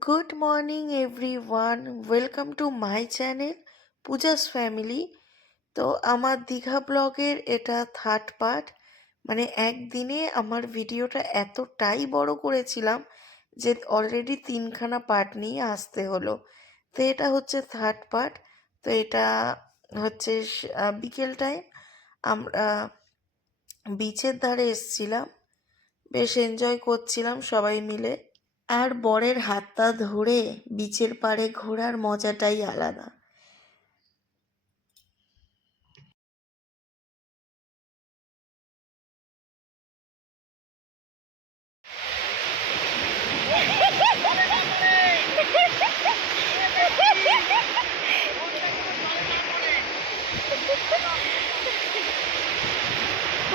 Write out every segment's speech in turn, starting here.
Good morning everyone. Welcome to my channel Pooja's Family. তো আমার দীঘা ব্লগের এটা থার্ড পার্ট। মানে একদিনে আমার ভিডিওটা এতটাই বড় করেছিলাম যে অলরেডি তিনখানা পার্ট নিয়ে আসতে হলো। তো এটা হচ্ছে থার্ড পার্ট। তো এটা হচ্ছে বিকেল টাইম আমরা বিচের ধারে এসছিলাম, বেশ এনজয় করছিলাম সবাই মিলে। আর বরের হাতটা ধরে বিচের পাড়ে ঘোরার মজাটাই আলাদা।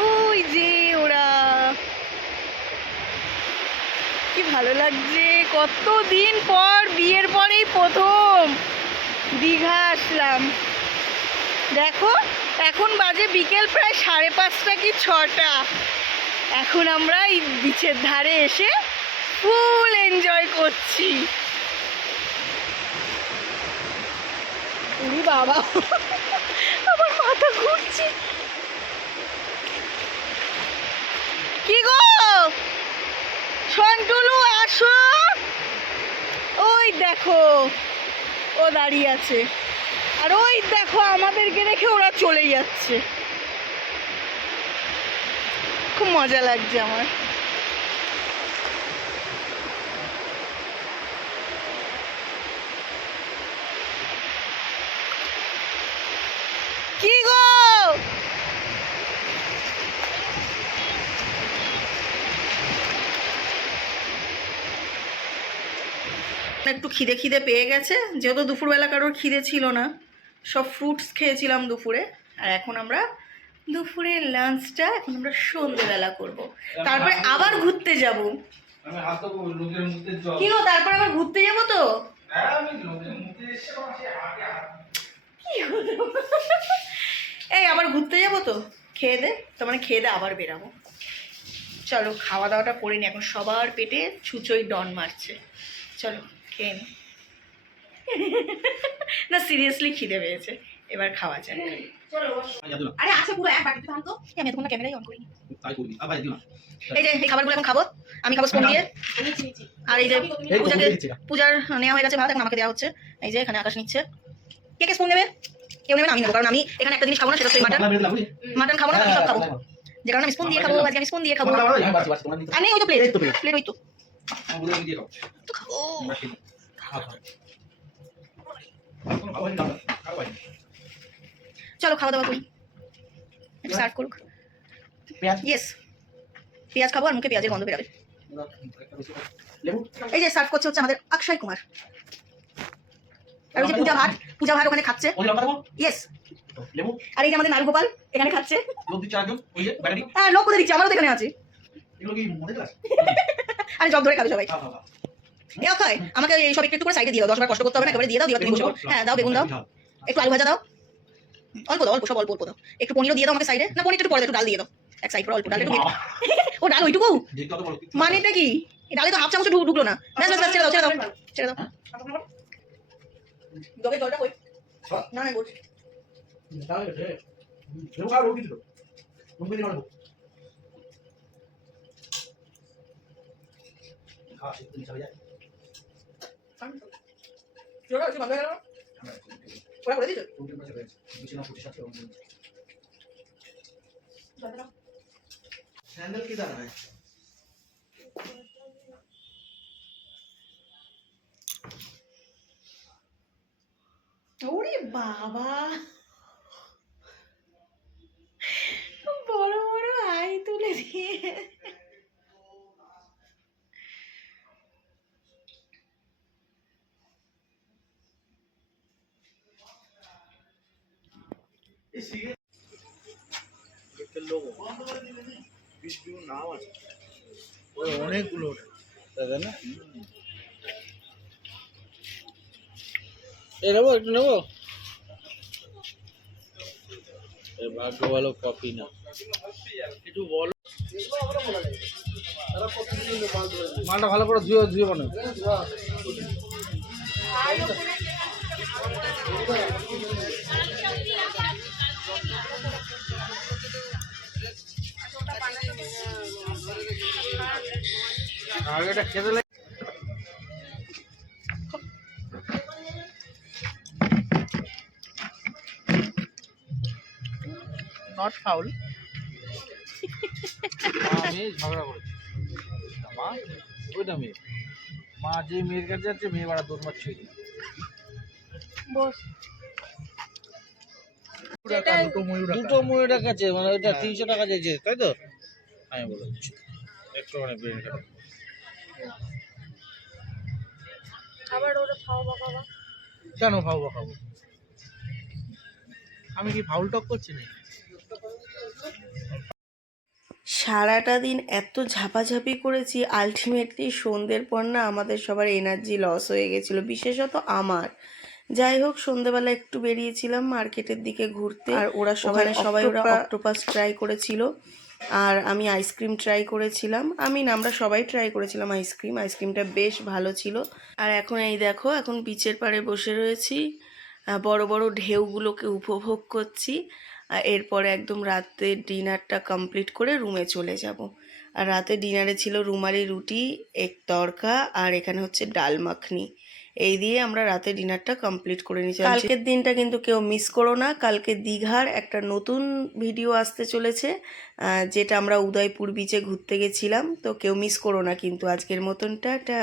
ওই যে ওরা, কি ভালো লাগছে। কতদিন পর, বিয়ের পরেই প্রথম দীঘা আসলাম। দেখো এখন বাজে বিকেল প্রায় 5:30 কি 6টা। এখন আমরা এই বিচের ধারে এসে ফুল এনজয় করছি। ওরে বাবা, আমার মাথা ঘুরছে। কি গো সন্টুলু, আসো। ওই দেখো ও দাঁড়িয়ে আছে, আর ওই দেখো আমাদেরকে রেখে ওরা চলে যাচ্ছে। খুব মজা লাগছে আমার। কি গো একটু খিদে খিদে পেয়ে গেছে, যেহেতু দুপুরবেলা কারোর খিদে ছিল না, সব ফ্রুটস খেয়েছিলাম দুপুরে। আর এখন আমরা দুপুরের লাঞ্চটা এখন আমরা সন্ধ্যেবেলা করব, তারপরে আবার ঘুরতে যাব। কি গো তারপর আবার ঘুরতে যাব তো? এই আবার ঘুরতে যাব তো, খেয়ে দে তো, মানে খেয়ে দে আবার বেরাবো। চলো খাওয়া দাওয়াটা করে নি, এখন সবার পেটে ছুঁচোই ডন মারছে। চলো খেয়ে নি। না সিরিয়াসলি খিদে পেয়েছে, এবার খাওয়া যায়। আরে আচ্ছা পুরো এক বাটিতে থাম তো, আমি এতক্ষণ ক্যামেরাই অন করিনি। এই যে এই খাবারগুলো এখন খাবো, আমি খাবো স্পুন দিয়ে। আর এই যে পূজার নেওয়া হয়ে গেছে ভাত, এখন আমাকে দেওয়া হচ্ছে। এই যে এখানে আকাশ নিচ্ছে। কে কে স্পুন নেবে? কেউ নেবে না, আমি নেবো, কারণ আমি এখানে একটা জিনিস খাবো না, সেটা হচ্ছে মাটন খাবো না, আমি সব খাবো। যে কারণে আমি স্পুন দিয়ে খাবো, আজকে আমি স্পুন দিয়ে খাবো। আমি ওই তো প্লেট ওই তো খাবো। চলো খাওয়া দাওয়া করি, সার্ভ করুক। ইয়েস, পেঁয়াজ খাবো আর মুখে পেঁয়াজের গন্ধ বেরাবে। এই যে সার্ভ করছে হচ্ছে আমাদের অক্ষয় কুমার। আর ওই যে পূজা ভাট ওখানে খাচ্ছে। ইয়েস। আর এই যে আমাদের নারুগোপাল এখানে খাচ্ছে। হ্যাঁ লোক কোথায় দিচ্ছে, আমারও তো এখানে আছে। আরে জগ ধরে খাবে সবাই। এ অক্ষয় আমাকে এই সব একটু করে সাইডে দিয়ে দাও, 10 বার কষ্ট করতে হবে না, একেবারে দিয়ে দাও, দিয়ে তুমি বসে। হ্যাঁ দাও, বেগুন দাও, একটু আলু ভাজা দাও, অল্প দাও, অল্প সব অল্প অল্প দাও। একটু পনিরও দিয়ে দাও আমাকে সাইডে, না পনিরটা একটু পরে, একটু ডাল দিয়ে দাও এক সাইড করে, অল্প ডাল একটু। ও ডাল ওইটুকু মানেটা কি? ডালে তো হাফ চামচ ঢুকলো না। ব্যাস ব্যাস ব্যাস, ছেড়ে দাও ছেড়ে দাও ছেড়ে দাও। জগে জলটা কই? না না বলছি স্যান্ডেল কি দাঁড়ায়? ওরে বাবা, বড় বড় আই তুলে দিয়ে। অনেকগুলো না, নেবো একটু নেবো। ভাগ্য ভালো কফি না, একটু বলো। মালটা ভালো করে ধুয়ে ধুয়ে বানাও। আগে এটা খেতে নট ফাউল। মেয়ে ঝগড়া করেছে মা, ওইটা মেয়ে মা যে মেয়ের কাছে যাচ্ছে মেয়ে বাড়া দৌড় মারছে দুটো ময়ূরের কাছে, মানে ওইটা 300 টাকা চাইছে তাই তো? আমি বলেছি একটু মানে ব্রেন খারাপ। আবার ওরা খাওয়া খাওয়া। কেন খাবো খাবো? আমি কি ফাউল টক করছি না? সারাটা দিন এত ঝাপাঝাপি করেছি, আলটিমেটলি সন্ধ্যের পর না আমাদের সবার এনার্জি লস হয়ে গেছিলো, বিশেষত আমার। যাই হোক, সন্ধ্যেবেলা একটু বেরিয়েছিলাম মার্কেটের দিকে ঘুরতে, আর ওরা সবাই ওরা অক্টোপাস ট্রাই করেছিল, আর আমি আইসক্রিম ট্রাই করেছিলাম। আমরা সবাই ট্রাই করেছিলাম আইসক্রিমটা বেশ ভালো ছিল। আর এখন এই দেখো, এখন বিচের পাড়ে বসে রয়েছি, বড় বড় ঢেউগুলোকে উপভোগ করছি। আর এরপরে একদম রাতে ডিনারটা কমপ্লিট করে রুমে চলে যাব। আর রাতে ডিনারে ছিল রুমালি রুটি, এক তড়কা, আর এখানে হচ্ছে ডাল মাখনি। এই দিয়ে আমরা রাতে ডিনারটা কমপ্লিট করে নিয়েছিলাম। কালকের দিনটা কিন্তু কেউ মিস করো না, কালকে দীঘার একটা নতুন ভিডিও আসতে চলেছে, যেটা আমরা উদয়পুর বিচে ঘুরতে গেছিলাম, তো কেউ মিস করো না কিন্তু। আজকের মতন টাটা।